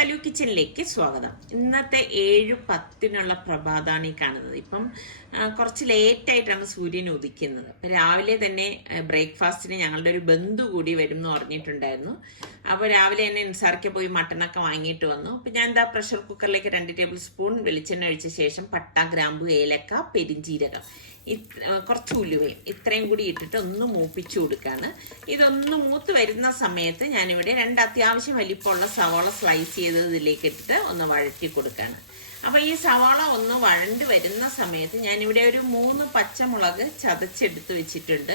സലു കിച്ചണിലേക്ക് സ്വാഗതം. ഇന്നത്തെ 7:10 പ്രഭാതമാണ് ഈ കാണുന്നത്. ഇപ്പം കുറച്ച് ലേറ്റായിട്ടാണ് സൂര്യൻ ഉദിക്കുന്നത്. അപ്പം രാവിലെ തന്നെ ബ്രേക്ക്ഫാസ്റ്റിന് ഞങ്ങളുടെ ഒരു ബന്ധു കൂടി വരും എന്ന് പറഞ്ഞിട്ടുണ്ടായിരുന്നു. അപ്പോൾ രാവിലെ തന്നെ നിസാർക്കെ പോയി മട്ടനൊക്കെ വാങ്ങിയിട്ട് വന്നു. അപ്പം ഞാൻ എന്താ പ്രഷർ കുക്കറിലേക്ക് 2 ടേബിൾ സ്പൂൺ വെളിച്ചെണ്ണ ഒഴിച്ച ശേഷം പട്ട, ഗ്രാമ്പു, ഏലക്ക, പെരിഞ്ജീരകം, കുറച്ച് ഉലുവയും ഇത്രയും കൂടി ഇട്ടിട്ട് ഒന്ന് മൂപ്പിച്ചു കൊടുക്കുകയാണ്. ഇതൊന്ന് മൂത്ത് വരുന്ന സമയത്ത് ഞാനിവിടെ 2 അത്യാവശ്യം വലിപ്പമുള്ള സവാള സ്ലൈസ് ചെയ്തത് ഇതിലേക്ക് ഇട്ടിട്ട് ഒന്ന് വഴറ്റി കൊടുക്കുകയാണ്. അപ്പോൾ ഈ സവാള ഒന്ന് വഴണ്ട് വരുന്ന സമയത്ത് ഞാനിവിടെ ഒരു 3 പച്ചമുളക് ചതച്ചെടുത്ത് വെച്ചിട്ടുണ്ട്.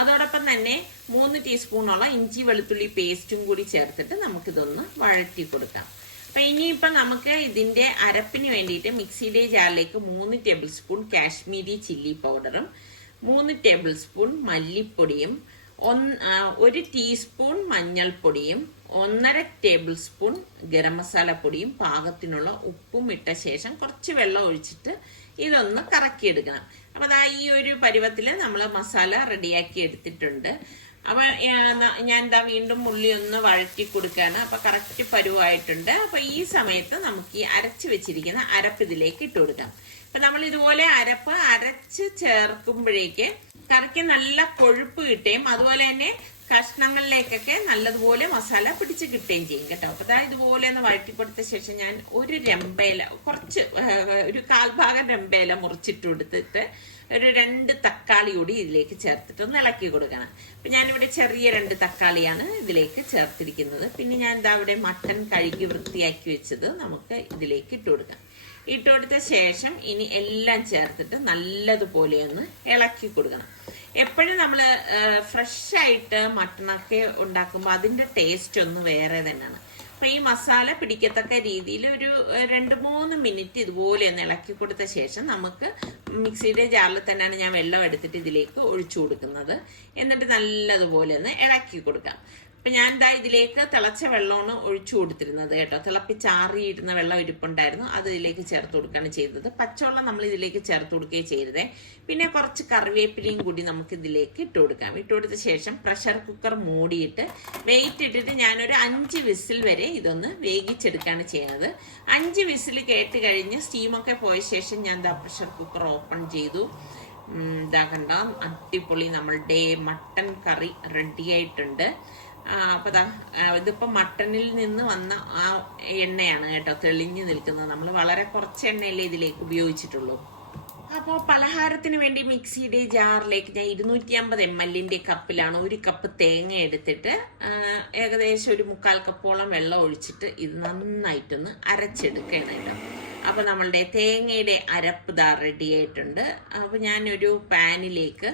അതോടൊപ്പം തന്നെ 3 ടീസ്പൂണോളം ഇഞ്ചി വെളുത്തുള്ളി പേസ്റ്റും കൂടി ചേർത്തിട്ട് നമുക്കിതൊന്ന് വഴറ്റി കൊടുക്കാം. അപ്പം ഇനിയിപ്പം നമുക്ക് ഇതിൻ്റെ അരപ്പിന് വേണ്ടിയിട്ട് മിക്സിയുടെ ജാറിലേക്ക് 3 ടേബിൾ സ്പൂൺ കാശ്മീരി ചില്ലി പൗഡറും 3 ടേബിൾ സ്പൂൺ മല്ലിപ്പൊടിയും 1 ടീസ്പൂൺ മഞ്ഞൾപ്പൊടിയും 1.5 ടേബിൾ സ്പൂൺ ഗരം മസാല പൊടിയും പാകത്തിനുള്ള ഉപ്പും ഇട്ട ശേഷം കുറച്ച് വെള്ളം ഒഴിച്ചിട്ട് ഇതൊന്ന് കറക്കിയെടുക്കണം. അപ്പം അതാ ഈ ഒരു പരുവത്തിൽ നമ്മൾ മസാല റെഡിയാക്കി എടുത്തിട്ടുണ്ട്. അപ്പൊ ഞാൻ എന്താ വീണ്ടും ഉള്ളി ഒന്ന് വഴറ്റി കൊടുക്കുകയാണ്. അപ്പൊ കറക്റ്റ് പരുവായിട്ടുണ്ട്. അപ്പൊ ഈ സമയത്ത് നമുക്ക് ഈ അരച്ച് വെച്ചിരിക്കുന്ന അരപ്പ് ഇതിലേക്ക് ഇട്ട് കൊടുക്കാം. അപ്പൊ നമ്മൾ ഇതുപോലെ അരപ്പ് അരച്ച് ചേർക്കുമ്പോഴേക്ക് കറിക്ക് നല്ല കൊഴുപ്പ് കിട്ടുകയും അതുപോലെ തന്നെ കഷ്ണങ്ങളിലേക്കൊക്കെ നല്ലതുപോലെ മസാല പിടിച്ച് കിട്ടുകയും ചെയ്യും കേട്ടോ. അപ്പൊ അതാ ഇതുപോലെ ഒന്ന് വഴറ്റി കൊടുത്ത ശേഷം ഞാൻ ഒരു രമ്പയില, കുറച്ച് ഒരു 1/4 ഭാഗം രമ്പയില മുറിച്ചിട്ട് കൊടുത്തിട്ട് ഒരു 2 തക്കാളി കൂടി ഇതിലേക്ക് ചേർത്തിട്ട് ഒന്ന് ഇളക്കി കൊടുക്കണം. അപ്പം ഞാനിവിടെ ചെറിയ 2 തക്കാളിയാണ് ഇതിലേക്ക് ചേർത്തിരിക്കുന്നത്. പിന്നെ ഞാൻ എന്താ ഇവിടെ മട്ടൻ കഴുകി വൃത്തിയാക്കി വെച്ചത് നമുക്ക് ഇതിലേക്ക് ഇട്ട് കൊടുക്കാം. ഇട്ട് കൊടുത്ത ശേഷം ഇനി എല്ലാം ചേർത്തിട്ട് നല്ലതുപോലെ ഒന്ന് ഇളക്കി കൊടുക്കണം. എപ്പോഴും നമ്മൾ ഫ്രഷായിട്ട് മട്ടണൊക്കെ ഉണ്ടാക്കുമ്പോൾ അതിൻ്റെ ടേസ്റ്റ് ഒന്ന് വേറെ തന്നെയാണ്. അപ്പം ഈ മസാല പിടിക്കത്തക്ക രീതിയിൽ ഒരു 2-3 മിനിറ്റ് ഇതുപോലെ ഒന്ന് ഇളക്കി കൊടുത്ത ശേഷം നമുക്ക് മിക്സിയുടെ ജാറിൽ തന്നെയാണ് ഞാൻ വെള്ളം എടുത്തിട്ട് ഇതിലേക്ക് ഒഴിച്ചു കൊടുക്കുന്നത്. എന്നിട്ട് നല്ലതുപോലെ ഒന്ന് ഇളക്കി കൊടുക്കാം. അപ്പം ഞാൻ എന്താ ഇതിലേക്ക് തിളച്ച വെള്ളമാണ് ഒഴിച്ചു കൊടുത്തിരുന്നത് കേട്ടോ. തിളപ്പിച്ചാറിയിരുന്ന വെള്ളം ഇരിപ്പുണ്ടായിരുന്നു, അത് ഇതിലേക്ക് ചേർത്ത് കൊടുക്കുകയാണ് ചെയ്തത്. പച്ചവെള്ളം നമ്മൾ ഇതിലേക്ക് ചേർത്ത് കൊടുക്കുകയും ചെയ്തത്. പിന്നെ കുറച്ച് കറിവേപ്പിലയും കൂടി നമുക്ക് ഇതിലേക്ക് ഇട്ട് കൊടുക്കാം. ഇട്ട് കൊടുത്ത ശേഷം പ്രഷർ കുക്കർ മൂടിയിട്ട് വെയിറ്റ് ഇട്ടിട്ട് ഞാനൊരു 5 വിസിൽ വരെ ഇതൊന്ന് വേവിച്ചെടുക്കുകയാണ് ചെയ്യുന്നത്. 5 വിസിൽ കേട്ട് കഴിഞ്ഞ് സ്റ്റീമൊക്കെ പോയ ശേഷം ഞാൻ എന്താ പ്രഷർ കുക്കർ ഓപ്പൺ ചെയ്തു. ഇതാ കണ്ട അടിപൊളി നമ്മളുടെ മട്ടൻ കറി റെഡി ആയിട്ടുണ്ട്. അപ്പൊ ഇതിപ്പോ മട്ടനിൽ നിന്ന് വന്ന ആ എണ്ണയാണ് കേട്ടോ തെളിഞ്ഞു നിൽക്കുന്നത്. നമ്മൾ വളരെ കുറച്ച് എണ്ണയല്ലേ ഇതിലേക്ക് ഉപയോഗിച്ചിട്ടുള്ളൂ. അപ്പോൾ പലഹാരത്തിന് വേണ്ടി മിക്സിയുടെ ജാറിലേക്ക് ഞാൻ 250 ml കപ്പിലാണ് 1 കപ്പ് തേങ്ങ എടുത്തിട്ട് ഏകദേശം ഒരു 1/4 കപ്പോളം വെള്ളം ഒഴിച്ചിട്ട് ഇത് നന്നായിട്ടൊന്ന് അരച്ചെടുക്കണം കേട്ടോ. അപ്പോൾ നമ്മളുടെ തേങ്ങയുടെ അരപ്പ് ദാ റെഡി ആയിട്ടുണ്ട്. അപ്പോൾ ഞാനൊരു പാനിലേക്ക്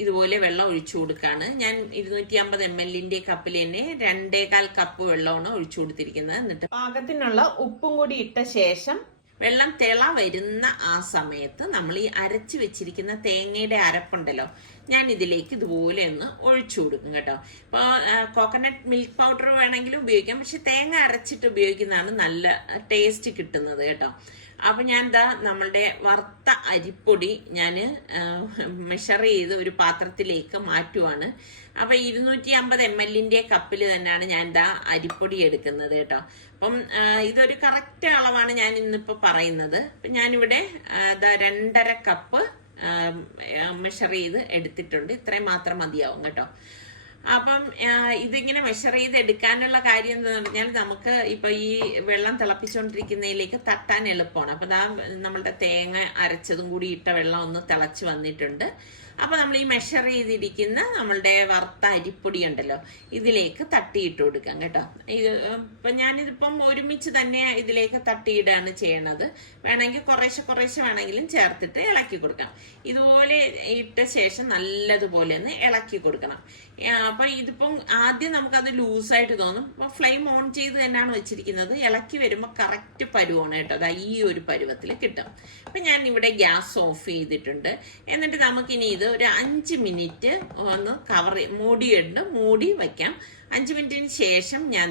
ഇതുപോലെ വെള്ളം ഒഴിച്ചു കൊടുക്കുകയാണ്. ഞാൻ 250 ml കപ്പിൽ തന്നെ 2.25 കപ്പ് വെള്ളമാണ് ഒഴിച്ചു കൊടുത്തിരിക്കുന്നത്. എന്നിട്ട് പാകത്തിനുള്ള ഉപ്പും കൂടി ഇട്ട ശേഷം വെള്ളം തിള വരുന്ന ആ സമയത്ത് നമ്മൾ ഈ അരച്ച് വെച്ചിരിക്കുന്ന തേങ്ങയുടെ അരപ്പുണ്ടല്ലോ, ഞാൻ ഇതിലേക്ക് ഇതുപോലെ ഒന്ന് ഒഴിച്ചു കൊടുക്കും കേട്ടോ. ഇപ്പോൾ കോക്കനട്ട് മിൽക്ക് പൗഡർ വേണമെങ്കിലും ഉപയോഗിക്കാം, പക്ഷെ തേങ്ങ അരച്ചിട്ട് ഉപയോഗിക്കുന്നതാണ് നല്ല ടേസ്റ്റ് കിട്ടുന്നത് കേട്ടോ. അപ്പം ഞാൻ എന്താ നമ്മളുടെ വറുത്ത അരിപ്പൊടി ഞാൻ മെഷർ ചെയ്ത് ഒരു പാത്രത്തിലേക്ക് മാറ്റുവാണ്. അപ്പം 250 ml കപ്പിൽ തന്നെയാണ് ഞാൻ എന്താ അരിപ്പൊടി എടുക്കുന്നത് കേട്ടോ. അപ്പം ഇതൊരു കറക്റ്റ് അളവാണ് ഞാൻ ഇന്നിപ്പോൾ പറയുന്നത്. അപ്പം ഞാനിവിടെ 2.5 കപ്പ് മെഷർ ചെയ്ത് എടുത്തിട്ടുണ്ട്. ഇത്രയും മാത്രം മതിയാവും കേട്ടോ. അപ്പം ഇതിങ്ങനെ മെഷർ ചെയ്ത് എടുക്കാനുള്ള കാര്യം എന്താണെന്ന് പറഞ്ഞാൽ നമുക്ക് ഇപ്പൊ ഈ വെള്ളം തിളപ്പിച്ചുകൊണ്ടിരിക്കുന്നതിലേക്ക് തട്ടാൻ എളുപ്പമാണ്. അപ്പൊ നമ്മളുടെ തേങ്ങ അരച്ചതും കൂടി ഇട്ട വെള്ളം ഒന്ന് തിളച്ച് വന്നിട്ടുണ്ട്. അപ്പൊ നമ്മൾ ഈ മെഷർ ചെയ്തിരിക്കുന്ന നമ്മളുടെ വറുത്ത അരിപ്പൊടി ഉണ്ടല്ലോ ഇതിലേക്ക് തട്ടിയിട്ട് കൊടുക്കാം കേട്ടോ. ഇത് ഇപ്പൊ ഞാനിതിപ്പം ഒരുമിച്ച് തന്നെ ഇതിലേക്ക് തട്ടിയിടാണ് ചെയ്യണത്. വേണമെങ്കിൽ കുറേശ്ശെ വേണമെങ്കിലും ചേർത്തിട്ട് ഇളക്കി കൊടുക്കാം. ഇതുപോലെ ഇട്ട ശേഷം നല്ലതുപോലെ ഒന്ന് ഇളക്കി കൊടുക്കണം. അപ്പൊ ഇതിപ്പം ആദ്യം നമുക്കത് ലൂസായിട്ട് തോന്നും. അപ്പൊ ഫ്ലെയിം ഓൺ ചെയ്ത് തന്നെയാണ് വെച്ചിരിക്കുന്നത്. ഇളക്കി വരുമ്പോൾ കറക്റ്റ് പരുവാണ് കേട്ടോ. അതാ ഈ ഒരു പരുവത്തിൽ കിട്ടും. അപ്പൊ ഞാൻ ഇവിടെ ഗ്യാസ് ഓഫ് ചെയ്തിട്ടുണ്ട്. എന്നിട്ട് നമുക്കിനി ഇത് ഒരു 5 മിനിറ്റ് ഒന്ന് മൂടി വയ്ക്കാം. 5 മിനിറ്റിന് ശേഷം ഞാൻ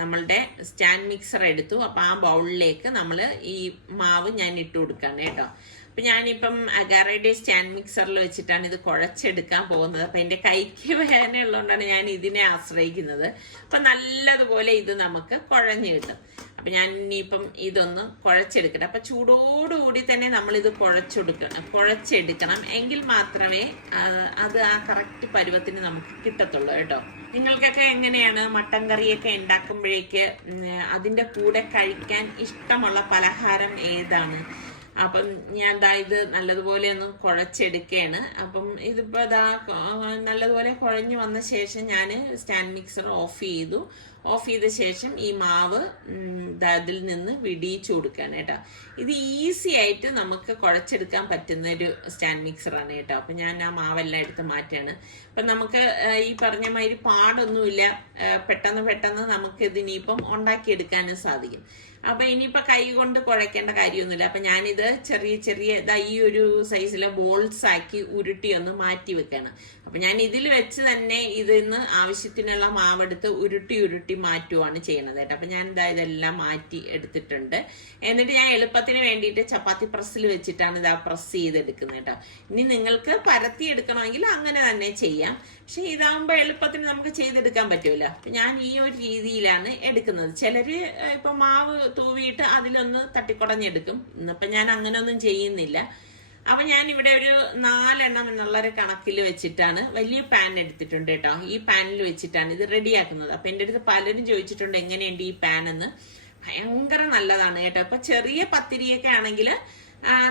നമ്മളുടെ സ്റ്റാൻഡ് മിക്സർ എടുത്തു. അപ്പം ആ ബൗളിലേക്ക് നമ്മൾ ഈ മാവ് ഞാൻ ഇട്ട് കൊടുക്കുകയാണ് കേട്ടോ. അപ്പം ഞാനിപ്പം അഗാറയുടെ സ്റ്റാൻഡ് മിക്സറിൽ വെച്ചിട്ടാണ് ഇത് കുഴച്ചെടുക്കാൻ പോകുന്നത്. അപ്പം എൻ്റെ കൈക്ക് വേദന ഉള്ളതുകൊണ്ടാണ് ഞാൻ ഇതിനെ ആശ്രയിക്കുന്നത്. അപ്പം നല്ലതുപോലെ ഇത് നമുക്ക് കുഴഞ്ഞു കിട്ടും. അപ്പം ഞാൻ ഇനിയിപ്പം ഇതൊന്ന് കുഴച്ചെടുക്കട്ടെ. അപ്പം ചൂടോടുകൂടി തന്നെ നമ്മളിത് കുഴച്ചെടുക്കണം. എങ്കിൽ മാത്രമേ അത് ആ കറക്റ്റ് പരുവത്തിന് നമുക്ക് കിട്ടത്തുള്ളൂ കേട്ടോ. നിങ്ങൾക്കൊക്കെ എങ്ങനെയാണ് മട്ടൻ കറിയൊക്കെ ഉണ്ടാക്കുമ്പോഴേക്ക് അതിൻ്റെ കൂടെ കഴിക്കാൻ ഇഷ്ടമുള്ള പലഹാരം ഏതാണ്? അപ്പം ഞാൻ ഇത് നല്ലതുപോലെ ഒന്ന് കുഴച്ചെടുക്കുകയാണ്. അപ്പം ഇതിപ്പോൾ നല്ലതുപോലെ കുഴഞ്ഞു വന്ന ശേഷം ഞാൻ സ്റ്റാൻഡ് മിക്സർ ഓഫ് ചെയ്ത ശേഷം ഈ മാവ് അതിൽ നിന്ന് വിടിയിച്ചു കൊടുക്കുകയാണ് കേട്ടോ. ഇത് ഈസി ആയിട്ട് നമുക്ക് കുഴച്ചെടുക്കാൻ പറ്റുന്ന ഒരു സ്റ്റാൻഡ് മിക്സറാണ് കേട്ടോ. അപ്പം ഞാൻ ആ മാവെല്ലാം എടുത്ത് മാറ്റുകയാണ്. അപ്പം നമുക്ക് ഈ പറഞ്ഞ മാതിരി പാടൊന്നുമില്ല, പെട്ടെന്ന് നമുക്ക് ഇതിനിപ്പം ഉണ്ടാക്കിയെടുക്കാനും സാധിക്കും. അപ്പം ഇനിയിപ്പോൾ കൈ കൊണ്ട് കുഴക്കേണ്ട കാര്യമൊന്നുമില്ല. അപ്പം ഞാനിത് ചെറിയ ഈ ഒരു സൈസിലെ ബോൾസ് ആക്കി ഉരുട്ടി ഒന്ന് മാറ്റി വെക്കുകയാണ്. അപ്പം ഞാൻ ഇതിൽ വെച്ച് തന്നെ ഇതിന്ന് ആവശ്യത്തിനുള്ള മാവെടുത്ത് ഉരുട്ടി മാറ്റുവാണ് ചെയ്യണത് കേട്ടോ. അപ്പം ഞാൻ ഇതെല്ലാം മാറ്റി എടുത്തിട്ടുണ്ട്. എന്നിട്ട് ഞാൻ എളുപ്പത്തിന് വേണ്ടിയിട്ട് ചപ്പാത്തി പ്രസ്സിൽ വെച്ചിട്ടാണ് പ്രസ് ചെയ്തെടുക്കുന്നത് കേട്ടോ. ഇനി നിങ്ങൾക്ക് പരത്തി എടുക്കണമെങ്കിൽ അങ്ങനെ തന്നെ ചെയ്യാം. പക്ഷെ ഇതാകുമ്പോൾ എളുപ്പത്തിന് നമുക്ക് ചെയ്തെടുക്കാൻ പറ്റുമല്ലോ. അപ്പം ഞാൻ ഈ ഒരു രീതിയിലാണ് എടുക്കുന്നത്. ചിലര് ഇപ്പം മാവ് തൂവിയിട്ട് അതിലൊന്ന് തട്ടിക്കുടഞ്ഞെടുക്കും. ഇന്നിപ്പം ഞാൻ അങ്ങനെയൊന്നും ചെയ്യുന്നില്ല. അപ്പം ഞാൻ ഇവിടെ ഒരു 4 എണ്ണം എന്നുള്ളൊരു കണക്കിൽ വെച്ചിട്ടാണ് വലിയ പാൻ എടുത്തിട്ടുണ്ട് കേട്ടോ. ഈ പാനിൽ വെച്ചിട്ടാണ് ഇത് റെഡിയാക്കുന്നത്. അപ്പം എൻ്റെ അടുത്ത് പലരും ചോദിച്ചിട്ടുണ്ട് എങ്ങനെയുണ്ട് ഈ പാൻ എന്ന്. ഭയങ്കര നല്ലതാണ് കേട്ടോ. ഇപ്പം ചെറിയ പത്തിരിയൊക്കെ ആണെങ്കിൽ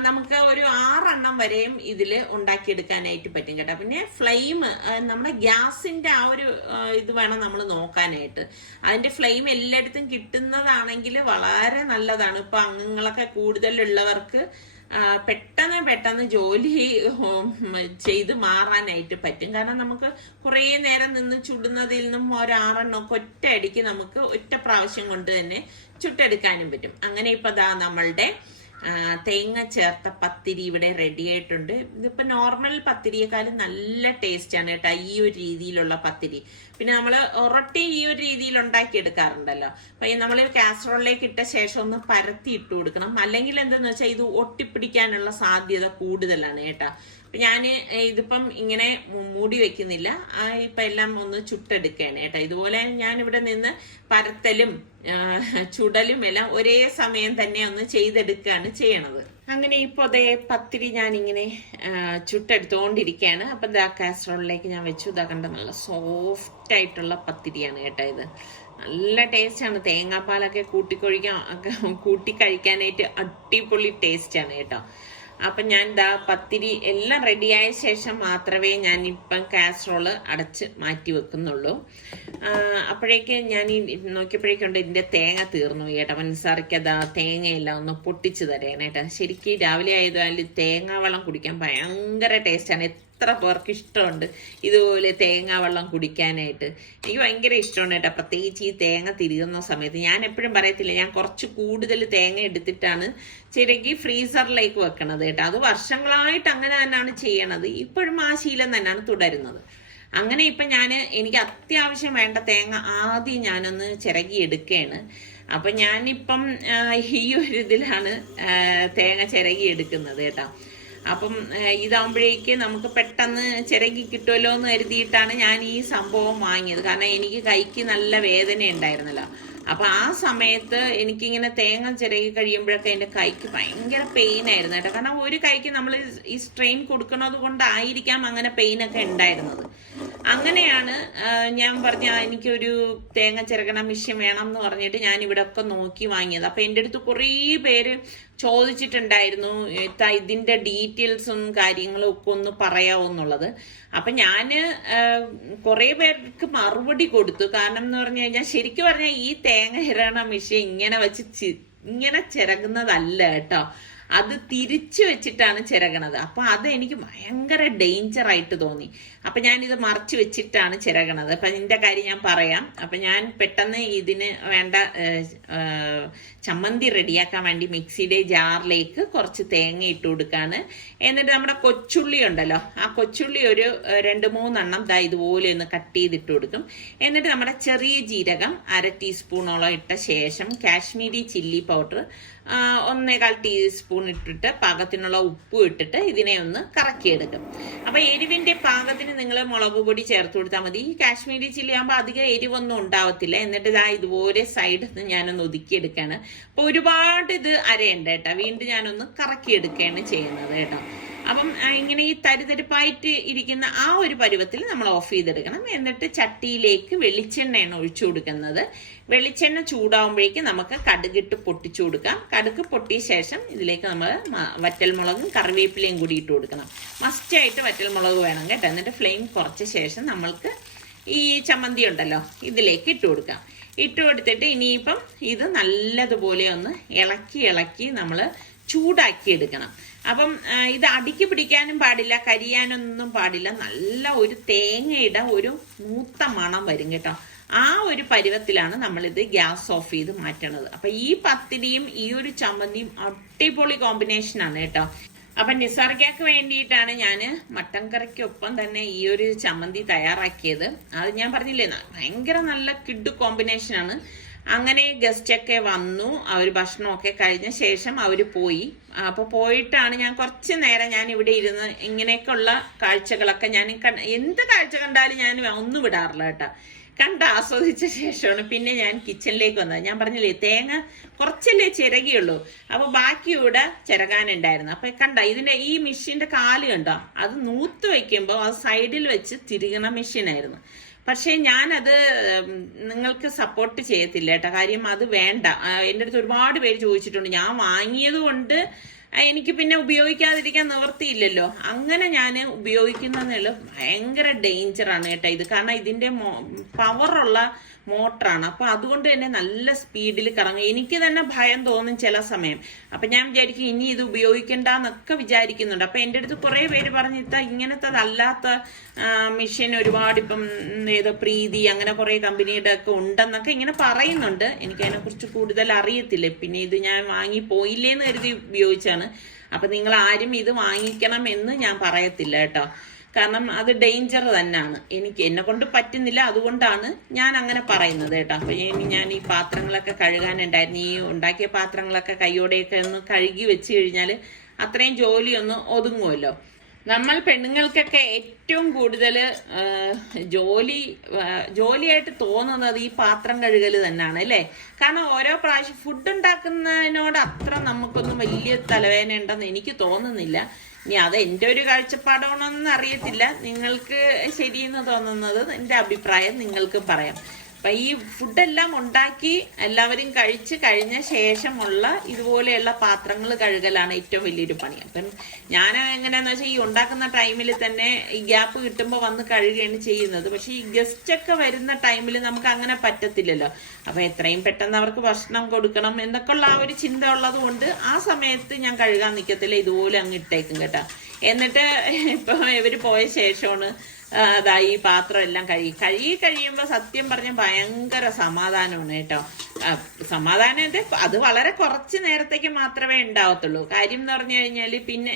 നമുക്ക് ഒരു 6 എണ്ണം വരെയും ഇതിൽ ഉണ്ടാക്കിയെടുക്കാനായിട്ട് പറ്റും കേട്ടോ. പിന്നെ ഫ്ലെയിം നമ്മുടെ ഗ്യാസിന്റെ ആ ഒരു ഇത് വേണം നമ്മൾ നോക്കാനായിട്ട്. അതിന്റെ ഫ്ലെയിം എല്ലായിടത്തും കിട്ടുന്നതാണെങ്കിൽ വളരെ നല്ലതാണ്. ഇപ്പൊ അംഗങ്ങളൊക്കെ കൂടുതലുള്ളവർക്ക് പെട്ടെന്ന് ജോലി ചെയ്ത് മാറാനായിട്ട് പറ്റും. കാരണം നമുക്ക് കുറേ നേരം നിന്ന് ചുടുന്നതിൽ നിന്നും 6 എണ്ണമൊക്കെ ഒറ്റയടിക്ക് നമുക്ക് ഒറ്റ പ്രാവശ്യം കൊണ്ട് തന്നെ ചുട്ടെടുക്കാനും പറ്റും. അങ്ങനെ ഇപ്പൊ നമ്മളുടെ തേങ്ങ ചേർത്ത പത്തിരി ഇവിടെ റെഡി ആയിട്ടുണ്ട്. ഇതിപ്പോൾ നോർമൽ പത്തിരിയേക്കാളും നല്ല ടേസ്റ്റാണ് കേട്ടോ ഈ ഒരു രീതിയിലുള്ള പത്തിരി. പിന്നെ നമ്മൾ ഒറട്ടി ഈ ഒരു രീതിയിൽ ഉണ്ടാക്കിയെടുക്കാറുണ്ടല്ലോ. അപ്പം നമ്മൾ കാസറോളിലേക്ക് ഇട്ട ശേഷം ഒന്ന് പരത്തി ഇട്ട് കൊടുക്കണം. അല്ലെങ്കിൽ എന്തെന്ന് വെച്ചാൽ ഇത് ഒട്ടിപ്പിടിക്കാനുള്ള സാധ്യത കൂടുതലാണ് കേട്ടോ. അപ്പം ഞാൻ ഇതിപ്പം ഇങ്ങനെ മൂടി വെക്കുന്നില്ല. ഇപ്പം എല്ലാം ഒന്ന് ചുട്ടെടുക്കുകയാണ് കേട്ടോ. ഇതുപോലെ ഞാനിവിടെ നിന്ന് പരത്തലും ചുടലും എല്ലാം ഒരേ സമയം തന്നെ ഒന്ന് ചെയ്തെടുക്കുകയാണ് ചെയ്യണത്. അങ്ങനെ ഇപ്പോൾ അതേ പത്തിരി ഞാനിങ്ങനെ ചുട്ടെടുത്തുകൊണ്ടിരിക്കുകയാണ്. അപ്പം കാസറോളിലേക്ക് ഞാൻ വെച്ചു. കണ്ട നല്ല സോഫ്റ്റ് ആയിട്ടുള്ള പത്തിരിയാണ് കേട്ടോ. ഇത് നല്ല ടേസ്റ്റാണ്. തേങ്ങാപ്പാലൊക്കെ കൂട്ടി കഴിക്കാനായിട്ട് അടിപൊളി ടേസ്റ്റാണ് കേട്ടോ. അപ്പം ഞാൻ പത്തിരി എല്ലാം റെഡിയായ ശേഷം മാത്രമേ ഞാനിപ്പം കാസറോള് അടച്ച് മാറ്റി വെക്കുന്നുള്ളൂ. അപ്പോഴേക്ക് ഞാൻ നോക്കിയപ്പോഴേക്കുണ്ട് ഇതിൻ്റെ തേങ്ങ തീർന്നു കേട്ടോ. പഞ്ചസാരയ്ക്ക് തേങ്ങയെല്ലാം ഒന്ന് പൊട്ടിച്ച് തരാനായിട്ട്. ശരിക്കും രാവിലെ ആയതുകൊണ്ട് തേങ്ങാ വെള്ളം കുടിക്കാൻ ഭയങ്കര ടേസ്റ്റാണ്. എത്ര പേർക്ക് ഇഷ്ടമുണ്ട് ഇതുപോലെ തേങ്ങാ വെള്ളം കുടിക്കാനായിട്ട്. എനിക്ക് ഭയങ്കര ഇഷ്ടമാണ് കേട്ടോ. പ്രത്യേകിച്ച് ഈ തേങ്ങ തിരികുന്ന സമയത്ത് ഞാൻ എപ്പോഴും പറയത്തില്ല, ഞാൻ കുറച്ച് കൂടുതൽ തേങ്ങ എടുത്തിട്ടാണ് ചിരകി ഫ്രീസറിലേക്ക് വെക്കണത് കേട്ടോ. അത് വർഷങ്ങളായിട്ട് അങ്ങനെ തന്നെയാണ് ചെയ്യണത്. ഇപ്പോഴും ആ ശീലം തന്നെയാണ് തുടരുന്നത്. അങ്ങനെ ഇപ്പം എനിക്ക് അത്യാവശ്യം വേണ്ട തേങ്ങ ആദ്യം ഞാനൊന്ന് ചിരകി എടുക്കുകയാണ്. അപ്പം ഞാനിപ്പം ഈ ഒരു ഇതിലാണ് തേങ്ങ ചിരകി എടുക്കുന്നത് കേട്ടോ. അപ്പം ഇതാകുമ്പോഴേക്ക് നമുക്ക് പെട്ടെന്ന് ചിരകി കിട്ടുമല്ലോ എന്ന് കരുതിയിട്ടാണ് ഞാൻ ഈ സംഭവം വാങ്ങിയത്. കാരണം എനിക്ക് കൈക്ക് നല്ല വേദന ഉണ്ടായിരുന്നല്ലോ. അപ്പൊ ആ സമയത്ത് എനിക്കിങ്ങനെ തേങ്ങ ചിരകി കഴിയുമ്പോഴൊക്കെ എൻ്റെ കൈക്ക് ഭയങ്കര പെയിൻ ആയിരുന്നു കേട്ടോ. കാരണം ഒരു കൈക്ക് നമ്മൾ ഈ സ്ട്രെയിൻ കൊടുക്കുന്നത് കൊണ്ടായിരിക്കാം അങ്ങനെ പെയിനൊക്കെ ഉണ്ടായിരുന്നത്. അങ്ങനെയാണ് ഞാൻ എനിക്കൊരു തേങ്ങ ചിരകണ മെഷീൻ വേണം എന്ന് പറഞ്ഞിട്ട് ഞാൻ ഇവിടെ ഒക്കെ നോക്കി വാങ്ങിയത്. അപ്പൊ എൻ്റെ അടുത്ത് കുറേ പേര് ചോദിച്ചിട്ടുണ്ടായിരുന്നു ഇതിന്റെ ഡീറ്റെയിൽസും കാര്യങ്ങളും ഒക്കെ ഒന്ന് പറയാവുന്നുള്ളത്. അപ്പൊ ഞാന് കുറെ പേർക്ക് മറുപടി കൊടുത്തു. കാരണം എന്ന് പറഞ്ഞു കഴിഞ്ഞാൽ ശരിക്കും പറഞ്ഞാൽ ഈ തേങ്ങ ചിരകണ മെഷീൻ ഇങ്ങനെ ചിരകുന്നതല്ല കേട്ടോ. അത് തിരിച്ചു വെച്ചിട്ടാണ് ചിരകണത്. അപ്പൊ അത് എനിക്ക് ഭയങ്കര ഡേഞ്ചർ ആയിട്ട് തോന്നി. അപ്പൊ ഞാനിത് മറിച്ച് വെച്ചിട്ടാണ് ചിരകണത്. അപ്പൊ ഇതിന്റെ കാര്യം ഞാൻ പറയാം. അപ്പൊ ഞാൻ പെട്ടെന്ന് ഇതിന് വേണ്ട ചമ്മന്തി റെഡിയാക്കാൻ വേണ്ടി മിക്സിയുടെ ജാറിലേക്ക് കുറച്ച് തേങ്ങ ഇട്ട് കൊടുക്കാണ്. എന്നിട്ട് നമ്മുടെ കൊച്ചുള്ളി ഉണ്ടല്ലോ, ആ കൊച്ചുള്ളി ഒരു 2-3 എണ്ണം ഇതുപോലെ ഒന്ന് കട്ട് ചെയ്തിട്ട് കൊടുക്കും. എന്നിട്ട് നമ്മുടെ ചെറിയ ജീരകം 1/2 ടീസ്പൂണോളം ഇട്ട ശേഷം Kashmiri chilli powder 1/4 teaspoon spoon ഇട്ടിട്ട് പാകത്തിനുള്ള ഉപ്പും ഇട്ടിട്ട് ഇതിനെ ഒന്ന് കറക്കിയെടുക്കും. അപ്പോൾ എരിവിൻ്റെ പാകത്തിന് നിങ്ങൾ മുളക് പൊടി ചേർത്ത് കൊടുത്താൽ മതി. ഈ കാശ്മീരി ചില്ലി ആകുമ്പോൾ അധികം എരിവൊന്നും ഉണ്ടാവത്തില്ല. എന്നിട്ട് ഇതാ ഇതുപോലെ സൈഡിൽ നിന്ന് ഞാനൊന്ന് ഒതുക്കിയെടുക്കുകയാണ്. അപ്പോൾ ഒരുപാട് ഇത് അരയണ്ട കേട്ടോ, വീണ്ടും ഞാനൊന്ന് കറക്കിയെടുക്കുകയാണ് ചെയ്യുന്നത് കേട്ടോ. അപ്പം ഇങ്ങനെ ഈ തരിതരിപ്പായിട്ട് ഇരിക്കുന്ന ആ ഒരു പരുവത്തിൽ നമ്മൾ ഓഫ് ചെയ്തെടുക്കണം. എന്നിട്ട് ചട്ടിയിലേക്ക് വെളിച്ചെണ്ണയാണ് ഒഴിച്ചു കൊടുക്കുന്നത്. വെളിച്ചെണ്ണ ചൂടാവുമ്പോഴേക്കും നമുക്ക് കടുകിട്ട് പൊട്ടിച്ചു കൊടുക്കാം. കടുക് പൊട്ടിയ ശേഷം ഇതിലേക്ക് നമ്മൾ വറ്റൽമുളകും കറിവേപ്പിലയും കൂടി ഇട്ട് കൊടുക്കണം. മസ്റ്റായിട്ട് വറ്റൽമുളക് വേണം കേട്ടോ. എന്നിട്ട് ഫ്ലെയിം കുറച്ച ശേഷം നമ്മൾക്ക് ഈ ചമ്മന്തി ഉണ്ടല്ലോ ഇതിലേക്ക് ഇട്ട് കൊടുക്കാം. ഇട്ട് കൊടുത്തിട്ട് ഇനിയിപ്പം ഇത് നല്ലതുപോലെ ഒന്ന് ഇളക്കി നമ്മൾ ചൂടാക്കി എടുക്കണം. അപ്പം ഇത് അടിക്ക് പിടിക്കാനും പാടില്ല, കരിയാനൊന്നും പാടില്ല. നല്ല ഒരു തേങ്ങയുടെ ഒരു മൂത്ത മണം വരും കേട്ടോ. ആ ഒരു പരുവത്തിലാണ് നമ്മളിത് ഗ്യാസ് ഓഫ് ചെയ്ത് മാറ്റണത്. അപ്പൊ ഈ പത്തിരിയും ഈ ഒരു ചമ്മന്തിയും അടിപൊളി കോമ്പിനേഷനാണ് കേട്ടോ. അപ്പൊ നിസാർക്കാക്ക് വേണ്ടിയിട്ടാണ് ഞാൻ മട്ടൻ കറിക്കൊപ്പം തന്നെ ഈ ഒരു ചമ്മന്തി തയ്യാറാക്കിയത്. അത് ഞാൻ പറഞ്ഞില്ലേ, ഭയങ്കര നല്ല കിഡ് കോമ്പിനേഷനാണ്. അങ്ങനെ ഗസ്റ്റൊക്കെ വന്നു, അവർ ഭക്ഷണമൊക്കെ കഴിഞ്ഞ ശേഷം അവർ പോയി. അപ്പോൾ പോയിട്ടാണ് ഞാൻ കുറച്ച് നേരം ഞാൻ ഇവിടെ ഇരുന്ന് ഇങ്ങനെയൊക്കെയുള്ള കാഴ്ചകളൊക്കെ ഞാൻ എന്ത് കാഴ്ച കണ്ടാലും ഞാൻ ഒന്നും വിടാറില്ല കേട്ടോ. കണ്ട് ആസ്വദിച്ച ശേഷമാണ് പിന്നെ ഞാൻ കിച്ചണിലേക്ക് വന്നത്. ഞാൻ പറഞ്ഞില്ലേ, തേങ്ങ കുറച്ചല്ലേ ചിരകിയുള്ളൂ, അപ്പോൾ ബാക്കി ഇവിടെ ചിരകാനുണ്ടായിരുന്നു. അപ്പം കണ്ട ഇതിൻ്റെ ഈ മെഷീൻ്റെ കാല് കണ്ടോ, അത് നൂത്ത് വയ്ക്കുമ്പോൾ അത് സൈഡിൽ വെച്ച് തിരികണ മെഷീനായിരുന്നു. പക്ഷേ ഞാനത് നിങ്ങൾക്ക് സപ്പോർട്ട് ചെയ്യത്തില്ല കേട്ടോ. കാര്യം അത് വേണ്ട. എൻ്റെ അടുത്ത് ഒരുപാട് പേര് ചോദിച്ചിട്ടുണ്ട്. ഞാൻ വാങ്ങിയത് കൊണ്ട് എനിക്ക് പിന്നെ ഉപയോഗിക്കാതിരിക്കാൻ നിവർത്തിയില്ലല്ലോ. അങ്ങനെ ഞാൻ ഉപയോഗിക്കുന്നതിൽ ഭയങ്കര ഡേഞ്ചറാണ് കേട്ടോ ഇത്. കാരണം ഇതിൻ്റെ പവറുള്ള മോട്ടറാണ്. അപ്പൊ അതുകൊണ്ട് തന്നെ നല്ല സ്പീഡിൽ കറങ്ങും. എനിക്ക് തന്നെ ഭയം തോന്നും ചില സമയം. അപ്പൊ ഞാൻ വിചാരിക്കും ഇനി ഇത് ഉപയോഗിക്കണ്ടെന്നൊക്കെ വിചാരിക്കുന്നുണ്ട്. അപ്പൊ എൻ്റെ അടുത്ത് കുറെ പേര് പറഞ്ഞിട്ട് ഇങ്ങനത്തതല്ലാത്ത മെഷീൻ ഒരുപാട് ഇപ്പം ഏതോ പ്രീതി അങ്ങനെ കുറെ കമ്പനിയുടെ ഒക്കെ ഉണ്ടെന്നൊക്കെ ഇങ്ങനെ പറയുന്നുണ്ട്. എനിക്ക് അതിനെക്കുറിച്ച് കൂടുതൽ അറിയത്തില്ല. പിന്നെ ഇത് ഞാൻ വാങ്ങി പോയില്ലേന്ന് കരുതി ഉപയോഗിച്ചാണ്. അപ്പൊ നിങ്ങൾ ആരും ഇത് വാങ്ങിക്കണം എന്ന് ഞാൻ പറയത്തില്ല കേട്ടോ. കാരണം അത് ഡേഞ്ചർ തന്നെയാണ്. എന്നെ കൊണ്ട് പറ്റുന്നില്ല, അതുകൊണ്ടാണ് ഞാൻ അങ്ങനെ പറയുന്നത് കേട്ടോ. അപ്പൊ ഞാൻ ഈ പാത്രങ്ങളൊക്കെ കഴുകാനുണ്ടായിരുന്നു. ഈ ഉണ്ടാക്കിയ പാത്രങ്ങളൊക്കെ കൈയോടെയൊക്കെ ഒന്ന് കഴുകി വെച്ച് കഴിഞ്ഞാൽ അത്രയും ജോലി ഒന്ന് ഒതുങ്ങുമല്ലോ. നമ്മൾ പെണ്ണുങ്ങൾക്കൊക്കെ ഏറ്റവും കൂടുതൽ ജോലിയായിട്ട് തോന്നുന്നത് ഈ പാത്രം കഴുകൽ തന്നെയാണ് അല്ലേ. കാരണം ഓരോ പ്രാവശ്യം ഫുഡ് ഉണ്ടാക്കുന്നതിനോട് അത്ര നമുക്കൊന്നും വലിയ തലവേദന ഉണ്ടെന്ന് എനിക്ക് തോന്നുന്നില്ല. ഇനി അത് എൻ്റെ ഒരു കാഴ്ചപ്പാടാണോന്ന് അറിയത്തില്ല. നിങ്ങൾക്ക് ശരിയെന്ന് തോന്നുന്നത് എൻ്റെ അഭിപ്രായം നിങ്ങൾക്ക് പറയാം. അപ്പം ഈ ഫുഡെല്ലാം ഉണ്ടാക്കി എല്ലാവരും കഴിച്ച് കഴിഞ്ഞ ശേഷമുള്ള ഇതുപോലെയുള്ള പാത്രങ്ങൾ കഴുകലാണ് ഏറ്റവും വലിയൊരു പണി. അപ്പം ഞാൻ എങ്ങനെയാണെന്ന് വെച്ചാൽ ഈ ഉണ്ടാക്കുന്ന ടൈമിൽ തന്നെ ഈ ഗ്യാപ്പ് കിട്ടുമ്പോൾ വന്ന് കഴുകുകയാണ് ചെയ്യുന്നത്. പക്ഷെ ഈ ഗസ്റ്റൊക്കെ വരുന്ന ടൈമിൽ നമുക്ക് അങ്ങനെ പറ്റത്തില്ലല്ലോ. അപ്പം എത്രയും പെട്ടെന്ന് അവർക്ക് ഭക്ഷണം കൊടുക്കണം എന്നൊക്കെയുള്ള ആ ഒരു ചിന്ത ഉള്ളത് കൊണ്ട് ആ സമയത്ത് ഞാൻ കഴുകാൻ നിൽക്കത്തില്ല, ഇതുപോലെ അങ്ങ് ഇട്ടേക്കും കേട്ടോ. എന്നിട്ട് ഇപ്പം ഇവർ പോയ ശേഷമാണ് അതാ ഈ പാത്രം എല്ലാം കഴിയുമ്പോൾ സത്യം പറഞ്ഞ ഭയങ്കര സമാധാനമാണ് കേട്ടോ. സമാധാനത്തെ അത് വളരെ കുറച്ച് നേരത്തേക്ക് മാത്രമേ ഉണ്ടാവത്തുള്ളൂ. കാര്യം എന്ന് പറഞ്ഞു കഴിഞ്ഞാൽ പിന്നെ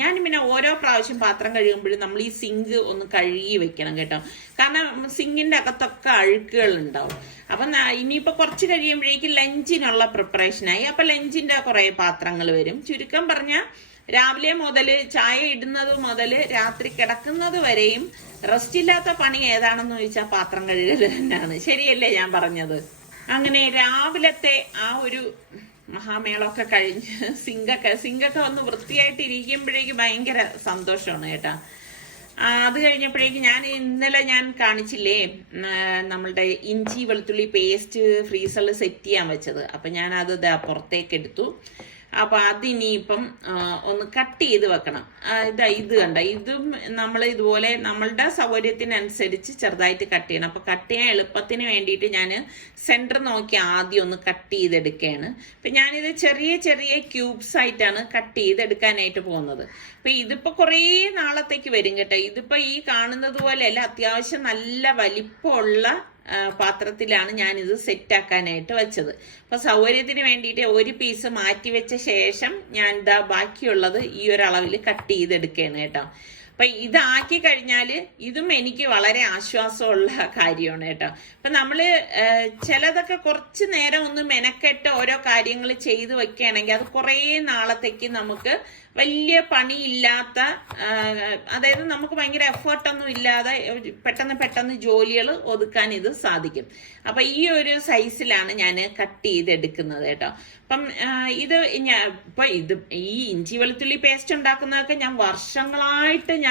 ഞാൻ പിന്നെ ഓരോ പ്രാവശ്യം പാത്രം കഴുകുമ്പോഴും നമ്മൾ ഈ സിങ്ക് ഒന്ന് കഴുകി വെക്കണം കേട്ടോ. കാരണം സിങ്കിന്റെ അകത്തൊക്കെ അഴുക്കുകൾ ഉണ്ടാവും. അപ്പം ഇനിയിപ്പോൾ കുറച്ച് കഴിയുമ്പോഴേക്കും ലഞ്ചിനുള്ള പ്രിപ്പറേഷനായി. അപ്പം ലഞ്ചിന്റെ കുറേ പാത്രങ്ങൾ വരും. ചുരുക്കം പറഞ്ഞാൽ രാവിലെ മുതൽ ചായ ഇടുന്നത് മുതൽ രാത്രി കിടക്കുന്നത് വരെയും റെസ്റ്റ് ഇല്ലാത്ത പണി ഏതാണെന്ന് ചോദിച്ചാൽ പാത്രം കഴുകൽ തന്നെയാണ്. ശരിയല്ലേ ഞാൻ പറഞ്ഞത്? അങ്ങനെ രാവിലത്തെ ആ ഒരു മഹാമേളമൊക്കെ കഴിഞ്ഞ് സിങ്കൊക്കെ ഒന്ന് വൃത്തിയായിട്ട് ഇരിക്കുമ്പോഴേക്ക് ഭയങ്കര സന്തോഷമാണ് കേട്ടോ. അത് കഴിഞ്ഞപ്പോഴേക്കും ഇന്നലെ ഞാൻ കാണിച്ചില്ലേ നമ്മളുടെ ഇഞ്ചി വെളുത്തുള്ളി പേസ്റ്റ് ഫ്രീസറിൽ സെറ്റ് ചെയ്യാൻ വെച്ചത്. അപ്പം ഞാനത് പുറത്തേക്ക് എടുത്തു. അപ്പൊ അതിനിയിപ്പം ഒന്ന് കട്ട് ചെയ്ത് വെക്കണം. ഇത് കണ്ട, ഇതും നമ്മൾ ഇതുപോലെ നമ്മളുടെ സൗകര്യത്തിനനുസരിച്ച് ചെറുതായിട്ട് കട്ട് ചെയ്യണം. അപ്പൊ കട്ട് ചെയ്യാൻ എളുപ്പത്തിന് വേണ്ടിയിട്ട് ഞാൻ സെന്റർ നോക്കി ആദ്യം ഒന്ന് കട്ട് ചെയ്തെടുക്കുകയാണ്. അപ്പൊ ഞാനിത് ചെറിയ ചെറിയ ക്യൂബ്സ് ആയിട്ടാണ് കട്ട് ചെയ്തെടുക്കാനായിട്ട് പോകുന്നത്. അപ്പൊ ഇതിപ്പോ കുറേ നാളത്തേക്ക് വരും കേട്ടോ. ഇതിപ്പോ ഈ കാണുന്നത് പോലെയല്ല, അത്യാവശ്യം നല്ല വലിപ്പമുള്ള പാത്രത്തിലാണ് ഞാനിത് സെറ്റാക്കാനായിട്ട് വെച്ചത്. അപ്പൊ സൗകര്യത്തിന് വേണ്ടിയിട്ട് ഒരു പീസ് മാറ്റി വെച്ച ശേഷം ഞാൻ ബാക്കിയുള്ളത് ഈ ഒരു അളവിൽ കട്ട് ചെയ്തെടുക്കുകയാണ് കേട്ടോ. അപ്പൊ അപ്പൊ ഇതാക്കി കഴിഞ്ഞാല് ഇതും എനിക്ക് വളരെ ആശ്വാസമുള്ള കാര്യമാണ് കേട്ടോ. അപ്പൊ നമ്മള് ചിലതൊക്കെ കുറച്ച് നേരം ഒന്ന് മെനക്കെട്ട് ഓരോ കാര്യങ്ങൾ ചെയ്തു വെക്കുകയാണെങ്കിൽ അത് കുറേ നാളത്തേക്ക് നമുക്ക് വലിയ പണിയില്ലാത്ത, അതായത് നമുക്ക് ഭയങ്കര എഫേർട്ടൊന്നും ഇല്ലാതെ പെട്ടെന്ന് ജോലികൾ ഒതുക്കാൻ ഇത് സാധിക്കും. അപ്പൊ ഈ ഒരു സൈസിലാണ് ഞാൻ കട്ട് ചെയ്തെടുക്കുന്നത് കേട്ടോ. അപ്പം ഇത് ഇപ്പൊ ഈ ഇഞ്ചി വെളുത്തുള്ളി പേസ്റ്റ് ഉണ്ടാക്കുന്നതൊക്കെ ഞാൻ വർഷങ്ങളായിട്ട് ഞാൻ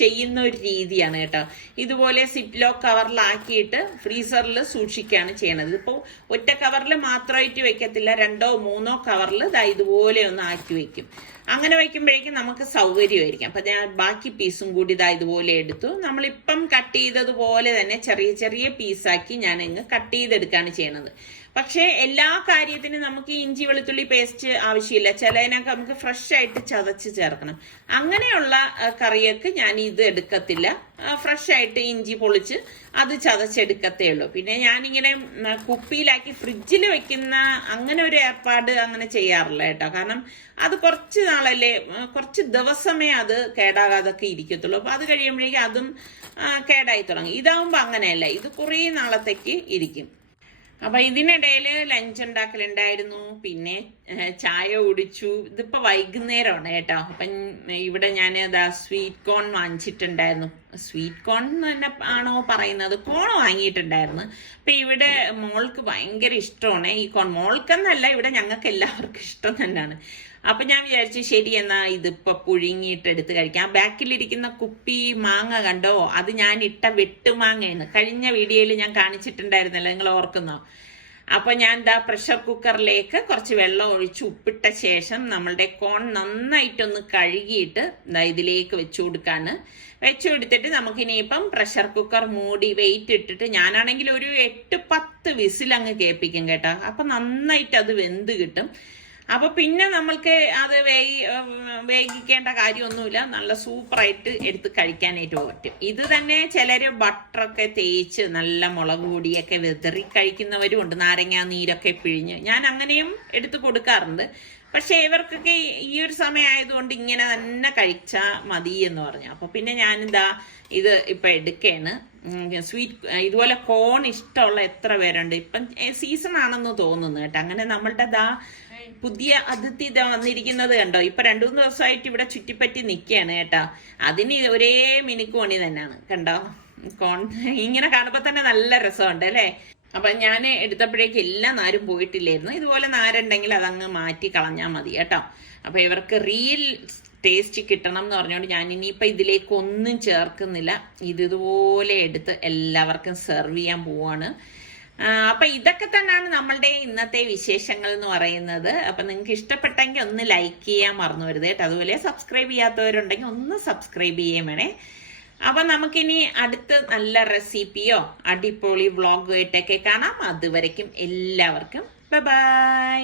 ചെയ്യുന്ന ഒരു രീതിയാണ് കേട്ടോ. ഇതുപോലെ സിപ്ലോ കവറിലാക്കിയിട്ട് ഫ്രീസറിൽ സൂക്ഷിക്കുകയാണ് ചെയ്യണത്. ഇപ്പോൾ ഒറ്റ കവറിൽ മാത്രമായിട്ട് വെക്കത്തില്ല, 2 or 3 കവറിൽ ഇതുപോലെ ഒന്ന് ആക്കി വെക്കും. അങ്ങനെ വയ്ക്കുമ്പോഴേക്കും നമുക്ക് സൗകര്യമായിരിക്കും. അപ്പൊ ഞാൻ ബാക്കി പീസും കൂടി ഇതുപോലെ എടുത്തു. നമ്മളിപ്പം കട്ട് ചെയ്തതുപോലെ തന്നെ ചെറിയ ചെറിയ പീസാക്കി ഞാൻ അങ്ങ് കട്ട് ചെയ്തെടുക്കുകയാണ് ചെയ്യണത്. പക്ഷെ എല്ലാ കാര്യത്തിനും നമുക്ക് ഇഞ്ചി വെളുത്തുള്ളി പേസ്റ്റ് ആവശ്യമില്ല. ചിലതിനൊക്കെ നമുക്ക് ഫ്രഷ് ആയിട്ട് ചതച്ച് ചേർക്കണം. അങ്ങനെയുള്ള കറിയൊക്കെ ഞാൻ ഇത് എടുക്കത്തില്ല. ഫ്രഷ് ആയിട്ട് ഇഞ്ചി പൊളിച്ച് അത് ചതച്ചെടുക്കത്തേ ഉള്ളൂ. പിന്നെ ഞാനിങ്ങനെ കുപ്പിയിലാക്കി ഫ്രിഡ്ജിൽ വെക്കുന്ന അങ്ങനെ ഒരു ഏർപ്പാട് അങ്ങനെ ചെയ്യാറില്ല കേട്ടോ. കാരണം അത് കുറച്ച് നാളല്ലേ, കുറച്ച് ദിവസമേ അത് കേടാകാതൊക്കെ ഇരിക്കത്തുള്ളൂ. അപ്പൊ അത് കഴിയുമ്പോഴേക്കും അതും കേടായി തുടങ്ങും. ഇതാവുമ്പോ അങ്ങനെയല്ല, ഇത് കുറേ നാളത്തേക്ക് ഇരിക്കും. അപ്പൊ ഇതിനിടയിൽ ലഞ്ച് ഉണ്ടാക്കലുണ്ടായിരുന്നു, പിന്നെ ചായ കുടിച്ചു. ഇതിപ്പോ വൈകുന്നേരമാണ് കേട്ടോ. അപ്പം ഇവിടെ ഞാൻ സ്വീറ്റ് കോൺ വാങ്ങിച്ചിട്ടുണ്ടായിരുന്നു. സ്വീറ്റ് കോൺ തന്നെ ആണോ പറയുന്നത്, കോൺ വാങ്ങിയിട്ടുണ്ടായിരുന്നു. അപ്പൊ ഇവിടെ മോൾക്ക് ഭയങ്കര ഇഷ്ടമാണ് ഈ കോൺ. മോൾക്കെന്നല്ല, ഇവിടെ ഞങ്ങൾക്ക് എല്ലാവർക്കും ഇഷ്ടം തന്നെയാണ്. അപ്പൊ ഞാൻ വിചാരിച്ചു ശരി എന്നാ ഇതിപ്പോ പുഴുങ്ങിയിട്ട് എടുത്ത് കഴിക്കാം. ബാക്കിലിരിക്കുന്ന കുപ്പി മാങ്ങ കണ്ടോ, അത് ഞാൻ ഇട്ട വെട്ടുമാങ്ങയാണ്. കഴിഞ്ഞ വീഡിയോയിൽ ഞാൻ കാണിച്ചിട്ടുണ്ടായിരുന്നല്ലോ, നിങ്ങൾ ഓർക്കുന്നോ? അപ്പൊ ഞാൻ പ്രഷർ കുക്കറിലേക്ക് കുറച്ച് വെള്ളം ഒഴിച്ച് ഉപ്പിട്ട ശേഷം നമ്മളുടെ കോൺ നന്നായിട്ടൊന്ന് കഴുകിയിട്ട് ഇതിലേക്ക് വെച്ചു കൊടുക്കാണ്. വെച്ചു കൊടുത്തിട്ട് നമുക്കിനിയിപ്പം പ്രഷർ കുക്കർ മൂടി വെയിറ്റ് ഇട്ടിട്ട്, ഞാനാണെങ്കിൽ ഒരു 8-10 വിസിലങ്ങ് കേൾപ്പിക്കും കേട്ടോ. അപ്പൊ നന്നായിട്ട് അത് വെന്ത് കിട്ടും. അപ്പൊ പിന്നെ നമ്മൾക്ക് അത് വേഗിക്കേണ്ട കാര്യമൊന്നുമില്ല, നല്ല സൂപ്പറായിട്ട് എടുത്ത് കഴിക്കാനായിട്ട് പറ്റും. ഇത് തന്നെ ചിലര് ബട്ടറൊക്കെ തേച്ച് നല്ല മുളക് പൊടിയൊക്കെ വെതറി കഴിക്കുന്നവരും ഉണ്ട്, നാരങ്ങ നീരൊക്കെ പിഴിഞ്ഞ്. ഞാൻ അങ്ങനെയും എടുത്ത് കൊടുക്കാറുണ്ട്. പക്ഷെ ഇവർക്കൊക്കെ ഈ ഒരു സമയമായതുകൊണ്ട് ഇങ്ങനെ തന്നെ കഴിച്ചാൽ മതി എന്ന് പറഞ്ഞു. അപ്പൊ പിന്നെ ഞാനിതാ ഇത് ഇപ്പൊ എടുക്കുകയാണ്. ഇതുപോലെ കോൺ ഇഷ്ടമുള്ള എത്ര പേരുണ്ട്? ഇപ്പം സീസൺ ആണെന്ന് തോന്നുന്നു കേട്ടോ. അങ്ങനെ നമ്മളുടെ പുതിയ അതിഥി വന്നിരിക്കുന്നത് കണ്ടോ. ഇപ്പൊ 2-3 ദിവസമായിട്ട് ഇവിടെ ചുറ്റിപ്പറ്റി നിൽക്കുകയാണ് കേട്ടോ. അതിന് ഒരേ മിനുക്കുമണി തന്നെയാണ് കണ്ടോ. കോൺ ഇങ്ങനെ കാണുമ്പോ തന്നെ നല്ല രസമുണ്ട് അല്ലേ. അപ്പൊ ഞാൻ എടുത്തപ്പോഴേക്ക് എല്ലാ നാരും പോയിട്ടില്ലായിരുന്നു. ഇതുപോലെ നാരുണ്ടെങ്കിൽ അതങ്ങ് മാറ്റി കളഞ്ഞാൽ മതി കേട്ടോ. അപ്പൊ ഇവർക്ക് റിയൽ ടേസ്റ്റ് കിട്ടണം എന്ന് പറഞ്ഞുകൊണ്ട് ഞാൻ ഇനിയിപ്പോൾ ഇതിലേക്ക് ഒന്നും ചേർക്കുന്നില്ല. ഇതുപോലെ എടുത്ത് എല്ലാവർക്കും സെർവ് ചെയ്യാൻ പോവാണ്. അപ്പൊ ഇതൊക്കെ തന്നെയാണ് നമ്മളുടെ ഇന്നത്തെ വിശേഷങ്ങൾ എന്ന് പറയുന്നത്. അപ്പൊ നിങ്ങൾക്ക് ഇഷ്ടപ്പെട്ടെങ്കിൽ ഒന്ന് ലൈക്ക് ചെയ്യാൻ മറന്നു വരുത് കേട്ടോ. അതുപോലെ സബ്സ്ക്രൈബ് ചെയ്യാത്തവരുണ്ടെങ്കിൽ ഒന്ന് സബ്സ്ക്രൈബ് ചെയ്യാൻ വേണേ. അപ്പൊ നമുക്കിനി അടുത്ത് നല്ല റെസിപ്പിയോ അടിപൊളി വ്ളോഗുമായിട്ടൊക്കെ കാണാം. അതുവരയ്ക്കും എല്ലാവർക്കും ബൈ ബൈ.